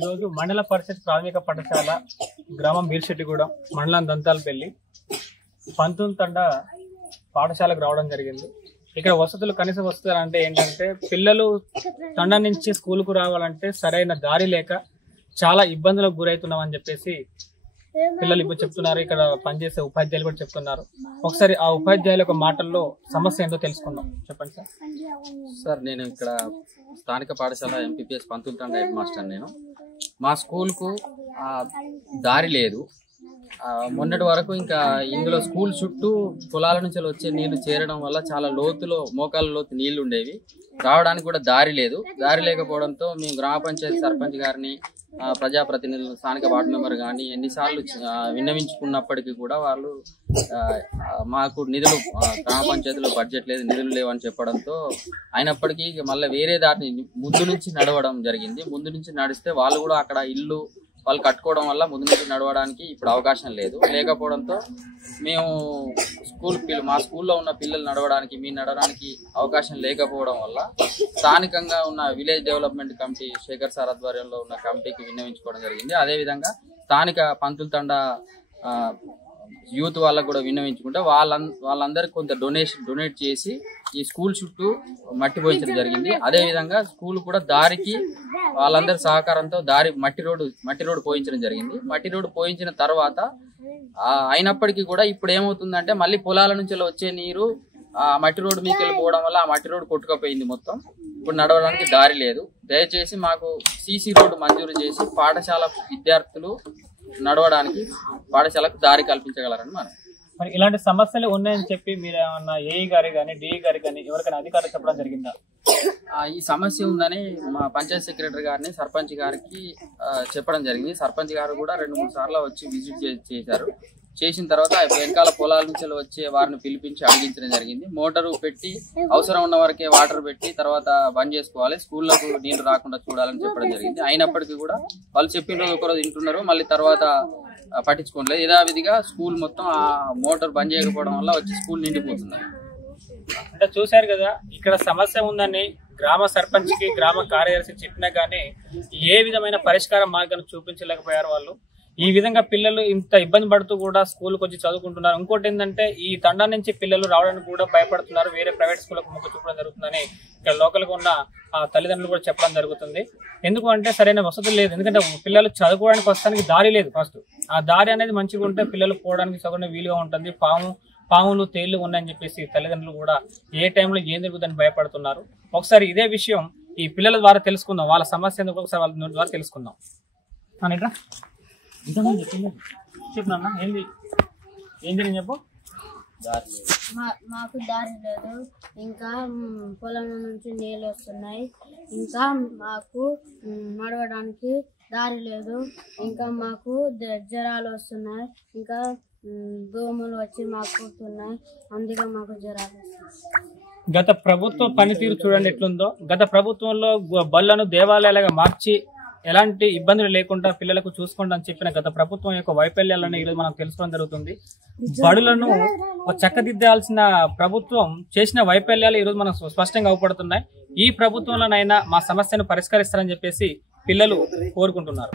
ఈరోజు మండల పరిషత్ ప్రాథమిక పాఠశాల గ్రామం బీర్శెట్టిగూడెం మండలం దంతాలపల్లి పంతుల తండ పాఠశాలకు రావడం జరిగింది. ఇక్కడ వసతులు కనీస వసతులు అంటే ఏంటంటే పిల్లలు తండ నుంచి స్కూల్కు రావాలంటే సరైన దారి లేక చాలా ఇబ్బందులకు గురవుతున్నామని చెప్పేసి పిల్లలు ఇప్పుడు చెప్తున్నారు. ఇక్కడ పనిచేసే ఉపాధ్యాయులు కూడా చెప్తున్నారు. ఒకసారి ఆ ఉపాధ్యాయుల యొక్క మాటల్లో సమస్య ఏంటో తెలుసుకుందాం. చెప్పండి సార్. సార్, నేను ఇక్కడ స్థానిక పాఠశాల ఎంపీపీఎస్ పంతుల తండ హెడ్ మాస్టర్. నేను మా స్కూల్కు దారి లేదు. మొన్నటి వరకు ఇంకా ఇందులో స్కూల్ చుట్టూ పొలాల నుంచి వచ్చే నీళ్లు చేరడం వల్ల చాలా లోతులో మోకాల లోతు నీళ్లు ఉండేవి. రావడానికి కూడా దారి లేదు. దారి లేకపోవడంతో మేము గ్రామ పంచాయతీ సర్పంచ్ గారిని, ప్రజాప్రతినిధులు, స్థానిక వార్డు మెంబర్ కానీ ఎన్నిసార్లు విన్నవించుకున్నప్పటికీ కూడా వాళ్ళు మాకు నిధులు, గ్రామ పంచాయతీలో బడ్జెట్ లేదు, నిధులు లేవని చెప్పడంతో అయినప్పటికీ మళ్ళీ వేరే దారిని ముందు నుంచి నడవడం జరిగింది. ముందు నుంచి నడిస్తే వాళ్ళు కూడా అక్కడ ఇల్లు వాళ్ళు కట్టుకోవడం వల్ల ముందు నుంచి నడవడానికి ఇప్పుడు అవకాశం లేకపోవడంతో మేము మా స్కూల్లో ఉన్న పిల్లలు నడవడానికి అవకాశం లేకపోవడం వల్ల స్థానికంగా ఉన్న village development committee Shekhar sir ఆధ్వర్యంలో ఉన్న కమిటీకి విన్నవించుకోవడం జరిగింది. అదేవిధంగా స్థానిక పంతుల తండ యూత్ వాళ్ళకు కూడా విన్నవించుకుంటే వాళ్ళందరికీ కొంత డొనేట్ చేసి ఈ స్కూల్ చుట్టూ మట్టి పోయించడం జరిగింది. అదేవిధంగా స్కూల్ కూడా దారికి వాళ్ళందరి సహకారంతో మట్టి రోడ్డు పోయించడం జరిగింది. మట్టి రోడ్డు పోయించిన తర్వాత అయినప్పటికీ కూడా ఇప్పుడు ఏమవుతుందంటే మళ్ళీ పొలాల నుంచి వచ్చే నీరు మట్టి రోడ్డు మీకు వెళ్ళిపోవడం వల్ల ఆ మట్టి రోడ్డు కొట్టుకపోయింది మొత్తం. ఇప్పుడు నడవడానికి దారి లేదు. దయచేసి మాకు సీసీ రోడ్డు మంజూరు చేసి పాఠశాల విద్యార్థులు నడవడానికి పాఠశాలకు దారి కల్పించగలరని మరి ఇలాంటి సమస్యలు ఉన్నాయని చెప్పి మీరు ఏమన్నా ఏఈ గారి కానీ డిఈ గారి కానీ ఎవరికైనా అధికారులు చెప్పడం జరిగిందా? ఈ సమస్య ఉందని మా పంచాయత్ సెక్రటరీ గారిని, సర్పంచ్ గారికి చెప్పడం జరిగింది. సర్పంచ్ గారు కూడా 2-3 సార్లు వచ్చి విజిట్ చేశారు. చేసిన తర్వాత వెనకాల పొలాల నుంచి వచ్చే వారిని పిలిపించి అడిగించడం జరిగింది. మోటారు పెట్టి అవసరం ఉన్న వరకే వాటర్ పెట్టి తర్వాత బంద్ చేసుకోవాలి, స్కూళ్ళకు నీళ్లు రాకుండా చూడాలని చెప్పడం జరిగింది. అయినప్పటికీ కూడా వాళ్ళు చెప్పిన రోజు ఒకరోజు వింటున్నారు, మళ్ళీ తర్వాత పట్టించుకోవట్లేదు. యథావిధిగా స్కూల్ మొత్తం ఆ మోటార్ బంద్ చేయకపోవడం వల్ల వచ్చి స్కూల్ నిండిపోతుంది. అంటే చూశారు కదా, ఇక్కడ సమస్య ఉందని గ్రామ సర్పంచ్ కి, గ్రామ కార్యదర్శి చెప్పినా కానీ ఏ విధమైన పరిష్కార మార్గాన్ని చూపించలేకపోయారు వాళ్ళు. ఈ విధంగా పిల్లలు ఇంత ఇబ్బంది పడుతూ కూడా స్కూల్కి వచ్చి చదువుకుంటున్నారు. ఇంకోటి ఏంటంటే ఈ తండా నుంచి పిల్లలు రావడానికి కూడా భయపడుతున్నారు. వేరే ప్రైవేట్ స్కూళ్ళకు మొగ్గు చూపడం జరుగుతుందని ఇక్కడ లోకల్గా ఉన్న తల్లిదండ్రులు కూడా చెప్పడం జరుగుతుంది. ఎందుకు అంటే సరైన వసతులు లేదు. ఎందుకంటే పిల్లలు చదువుకోవడానికి వస్తానికి దారి లేదు. ఫస్ట్ ఆ దారి అనేది మంచిగా ఉంటే పిల్లలు పోవడానికి చదువుకునే వీలుగా ఉంటుంది. పాములు తేళ్లు ఉన్నాయని చెప్పేసి తల్లిదండ్రులు కూడా ఏ టైంలో ఏం జరుగుతుందని భయపడుతున్నారు. ఒకసారి ఇదే విషయం ఈ పిల్లల ద్వారా తెలుసుకుందాం. వాళ్ళ సమస్య ఎందుకు ఒకసారి వాళ్ళ ద్వారా తెలుసుకుందాం. చెప్పినా ఏంది చెప్పు. మాకు దారి లేదు, ఇంకా పొలం నుంచి నీళ్ళు వస్తున్నాయి, ఇంకా మాకు నడవడానికి దారి లేదు, ఇంకా మాకు జ్వరాలు వస్తున్నాయి, ఇంకా దోమలు వచ్చి మాకు కుడుతున్నాయి, అందుకే మాకు జ్వరాలు వస్తున్నాయి. గత ప్రభుత్వం పనితీరు చూడండి ఎట్లుందో. గత ప్రభుత్వంలో బళ్ళను దేవాలయాలుగా మార్చి ఎలాంటి ఇబ్బందులు లేకుండా పిల్లలకు చూసుకోండి అని చెప్పిన గత ప్రభుత్వం యొక్క వైఫల్యాలను ఈరోజు మనం తెలుసుకోవడం జరుగుతుంది. బడులను చక్కదిద్దాల్సిన ప్రభుత్వం చేసిన వైఫల్యాలు ఈరోజు మనం స్పష్టంగా అవపడుతున్నాయి. ఈ ప్రభుత్వంలోనైనా మా సమస్యను పరిష్కరిస్తారని చెప్పేసి పిల్లలు కోరుకుంటున్నారు.